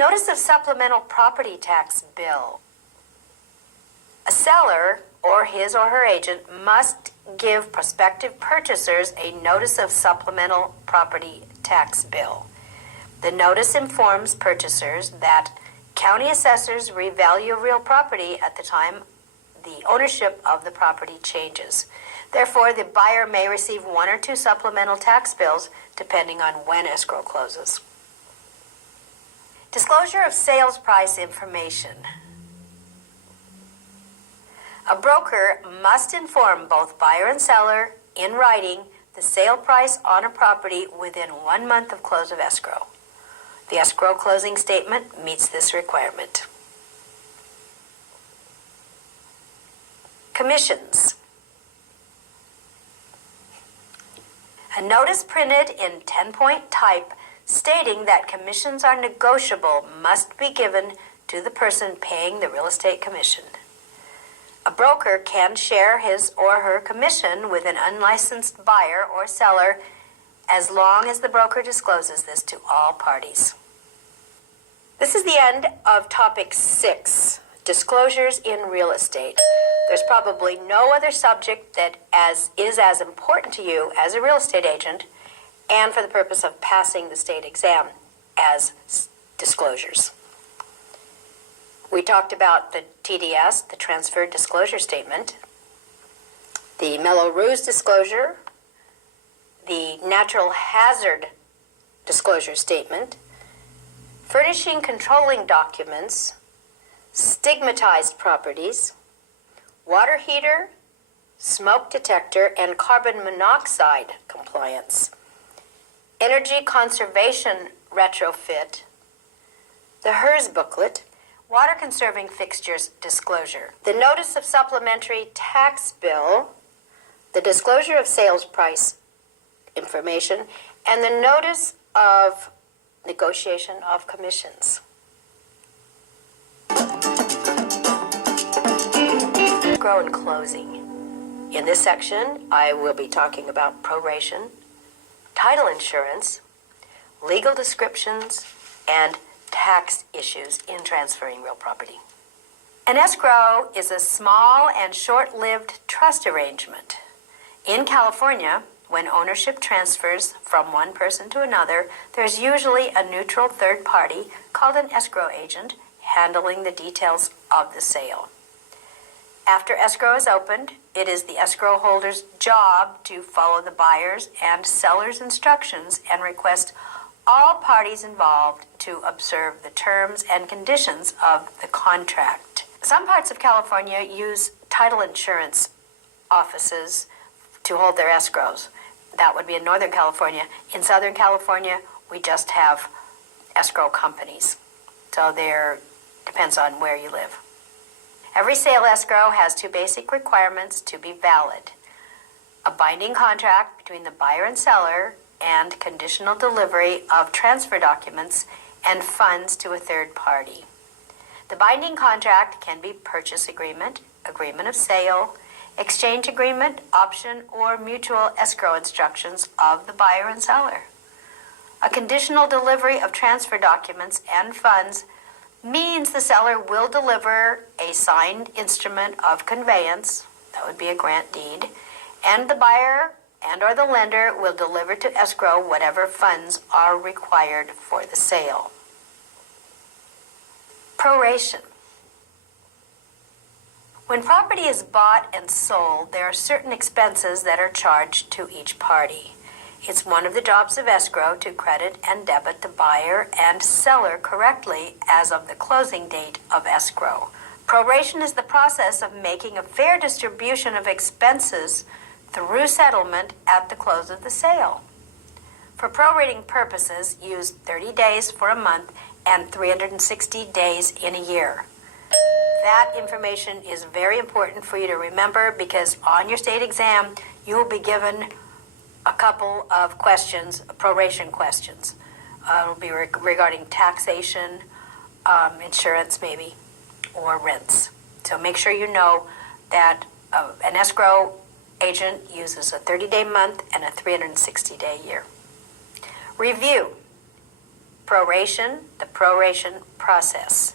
Notice of supplemental property tax bill. A seller or his or her agent must give prospective purchasers a notice of supplemental property tax bill. The notice informs purchasers that county assessors revalue real property at the time the ownership of the property changes. Therefore, the buyer may receive one or two supplemental tax bills depending on when escrow closes. Disclosure of sales price information. A broker must inform both buyer and seller in writing the sale price on a property within 1 month of close of escrow. The escrow closing statement meets this requirement. Commissions. A notice printed in 10-point type stating that commissions are negotiable must be given to the person paying the real estate commission. A broker can share his or her commission with an unlicensed buyer or seller as long as the broker discloses this to all parties. This is the end of topic 6, disclosures in real estate. There's probably no other subject that is as important to you as a real estate agent and for the purpose of passing the state exam as disclosures. We talked about the TDS, the Transfer Disclosure Statement, the Mello-Roos Disclosure, the Natural Hazard Disclosure Statement, furnishing controlling documents, stigmatized properties, water heater, smoke detector, and carbon monoxide compliance, energy conservation retrofit, the HERS booklet, water conserving fixtures disclosure, the notice of supplementary tax bill, the disclosure of sales price information, and the notice of negotiation of commissions. Escrow and closing. In this section, I will be talking about proration, title insurance, legal descriptions, and tax issues in transferring real property. An escrow is a small and short-lived trust arrangement. In California, when ownership transfers from one person to another, there's usually a neutral third party called an escrow agent handling the details of the sale. After escrow is opened, it is the escrow holder's job to follow the buyer's and seller's instructions and request all parties involved to observe the terms and conditions of the contract. Some parts of California use title insurance offices to hold their escrows. That would be in Northern California. In Southern California, we just have escrow companies. So there depends on where you live. Every sale escrow has two basic requirements to be valid: a binding contract between the buyer and seller, and conditional delivery of transfer documents and funds to a third party. The binding contract can be purchase agreement, agreement of sale, exchange agreement, option, or mutual escrow instructions of the buyer and seller. A conditional delivery of transfer documents and funds means the seller will deliver a signed instrument of conveyance, that would be a grant deed, and the buyer and or the lender will deliver to escrow whatever funds are required for the sale. Proration. When property is bought and sold, there are certain expenses that are charged to each party. It's one of the jobs of escrow to credit and debit the buyer and seller correctly as of the closing date of escrow. Proration is the process of making a fair distribution of expenses through settlement at the close of the sale. For prorating purposes, use 30 days for a month and 360 days in a year. That information is very important for you to remember because on your state exam, you will be given a couple of questions, proration questions. It'll be regarding taxation, insurance maybe, or rents. So make sure you know that an escrow agent uses a 30-day month and a 360-day year. Review. Proration, the proration process.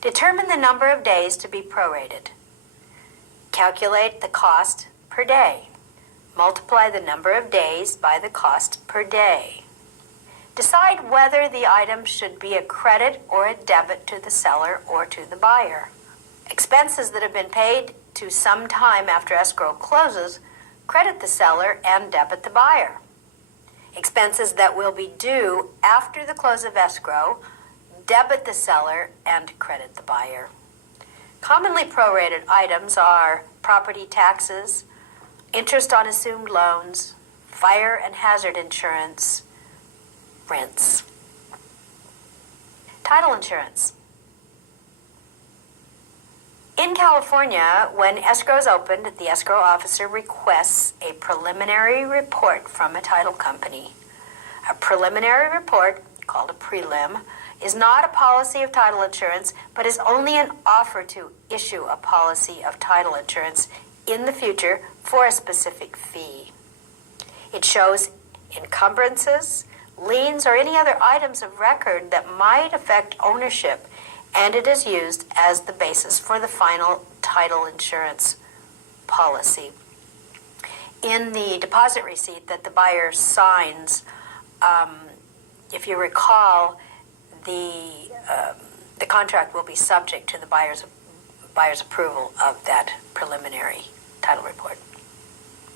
Determine the number of days to be prorated. Calculate the cost per day. Multiply the number of days by the cost per day. Decide whether the item should be a credit or a debit to the seller or to the buyer. Expenses that have been paid to some time after escrow closes, credit the seller and debit the buyer. Expenses that will be due after the close of escrow, debit the seller and credit the buyer. Commonly prorated items are property taxes, interest on assumed loans, fire and hazard insurance, rents. Title insurance. In California, when escrow is opened, the escrow officer requests a preliminary report from a title company. A preliminary report, called a prelim, is not a policy of title insurance, but is only an offer to issue a policy of title insurance in the future for a specific fee. It shows encumbrances, liens, or any other items of record that might affect ownership, and it is used as the basis for the final title insurance policy. In the deposit receipt that the buyer signs, if you recall, the contract will be subject to the buyer's approval of that preliminary title report,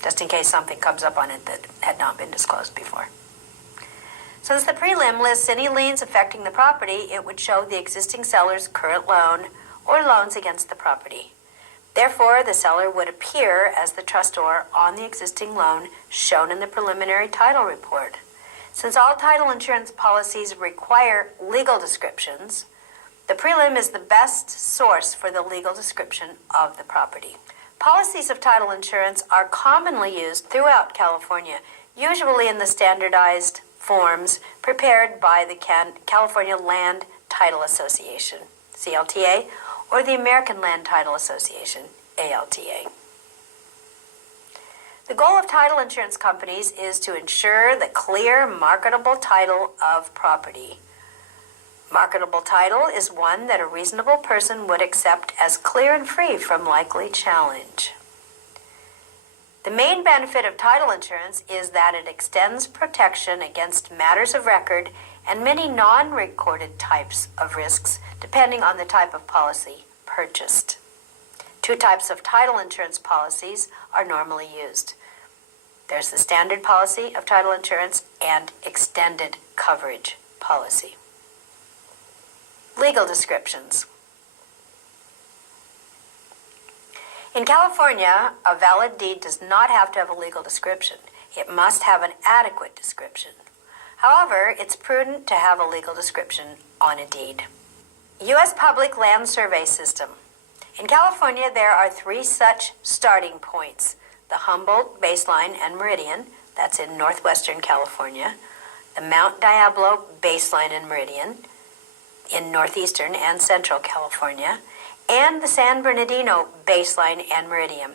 just in case something comes up on it that had not been disclosed before. Since the prelim lists any liens affecting the property, it would show the existing seller's current loan or loans against the property. Therefore, the seller would appear as the trustor on the existing loan shown in the preliminary title report. Since all title insurance policies require legal descriptions, the prelim is the best source for the legal description of the property. Policies of title insurance are commonly used throughout California, usually in the standardized forms prepared by the California Land Title Association, CLTA, or the American Land Title Association, ALTA. The goal of title insurance companies is to ensure the clear, marketable title of property. Marketable title is one that a reasonable person would accept as clear and free from likely challenge. The main benefit of title insurance is that it extends protection against matters of record and many non-recorded types of risks, depending on the type of policy purchased. Two types of title insurance policies are normally used. There's the standard policy of title insurance and extended coverage policy. Legal descriptions. In California, a valid deed does not have to have a legal description. It must have an adequate description. However, it's prudent to have a legal description on a deed. U.S. Public Land Survey System. In California, there are three such starting points: the Humboldt Baseline and Meridian, that's in northwestern California, the Mount Diablo Baseline and Meridian in northeastern and central California, and the San Bernardino Baseline and Meridian,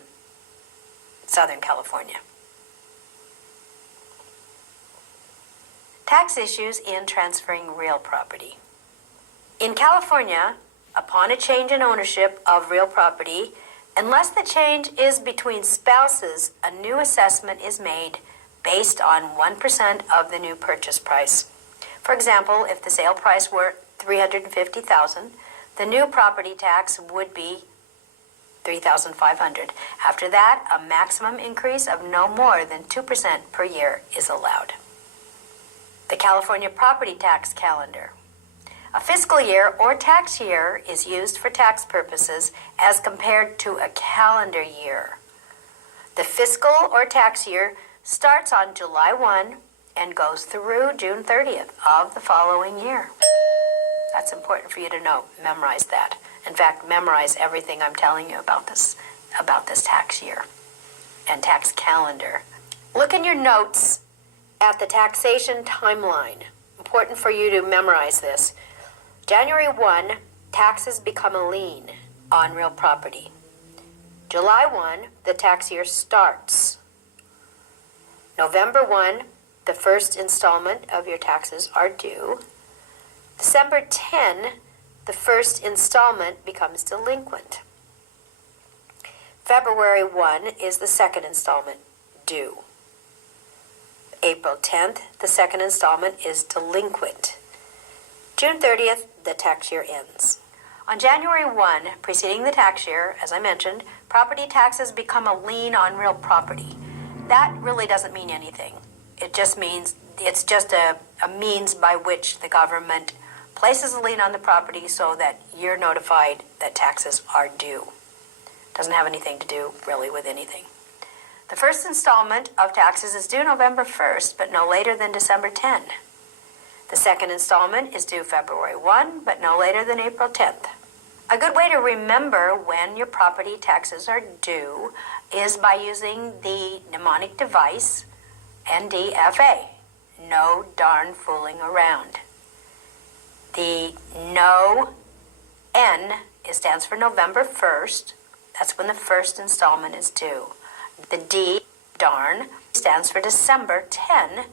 Southern California. Tax issues in transferring real property. In California, upon a change in ownership of real property, unless the change is between spouses, a new assessment is made based on 1% of the new purchase price. For example, if the sale price were $350,000, the new property tax would be $3,500. After that, a maximum increase of no more than 2% per year is allowed. The California Property Tax Calendar. A fiscal year or tax year is used for tax purposes as compared to a calendar year. The fiscal or tax year starts on July 1 and goes through June 30th of the following year. That's important for you to know. Memorize that. In fact, memorize everything I'm telling you about this tax year and tax calendar. Look in your notes at the taxation timeline. Important for you to memorize this. January 1, taxes become a lien on real property. July 1, the tax year starts. November 1, the first installment of your taxes are due. December 10, the first installment becomes delinquent. February 1 is the second installment due. April 10th, the second installment is delinquent. June 30th, the tax year ends. On January 1, preceding the tax year, as I mentioned, property taxes become a lien on real property. That really doesn't mean anything. It just means it's just a means by which the government places a lien on the property so that you're notified that taxes are due. Doesn't have anything to do really with anything. The first installment of taxes is due November 1st, but no later than December 10. The second installment is due February 1, but no later than April 10th. A good way to remember when your property taxes are due is by using the mnemonic device NDFA, no darn fooling around. The no, N, it stands for November 1st. That's when the first installment is due. The D, darn, stands for December 10,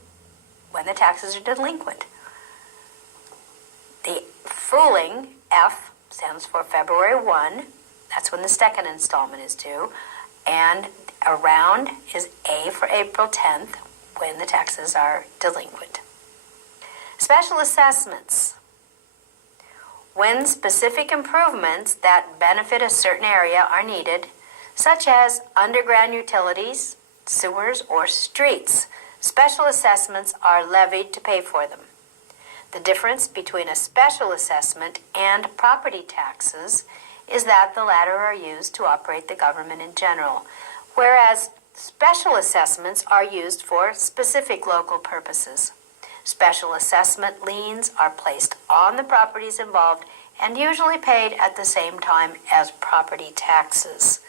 when the taxes are delinquent. The fooling, F, stands for February 1. That's when the second installment is due. And around is A for April 10th, when the taxes are delinquent. Special assessments. When specific improvements that benefit a certain area are needed, such as underground utilities, sewers, or streets, special assessments are levied to pay for them. The difference between a special assessment and property taxes is that the latter are used to operate the government in general, whereas special assessments are used for specific local purposes. Special assessment liens are placed on the properties involved and usually paid at the same time as property taxes.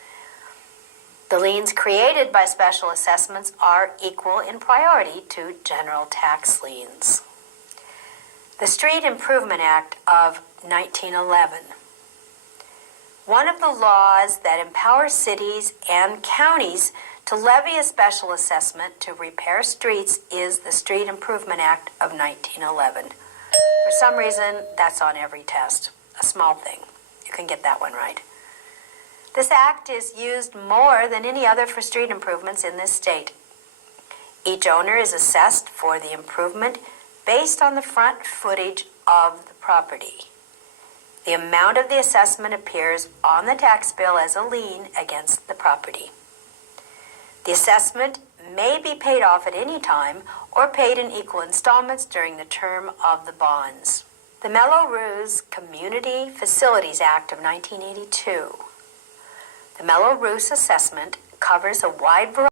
The liens created by special assessments are equal in priority to general tax liens. The Street Improvement Act of 1911. One of the laws that empowers cities and counties to levy a special assessment to repair streets is the Street Improvement Act of 1911. For some reason, that's on every test. A small thing. You can get that one right. This act is used more than any other for street improvements in this state. Each owner is assessed for the improvement based on the front footage of the property. The amount of the assessment appears on the tax bill as a lien against the property. The assessment may be paid off at any time or paid in equal installments during the term of the bonds. The Mello-Roos Community Facilities Act of 1982. The Mello-Roos assessment covers a wide variety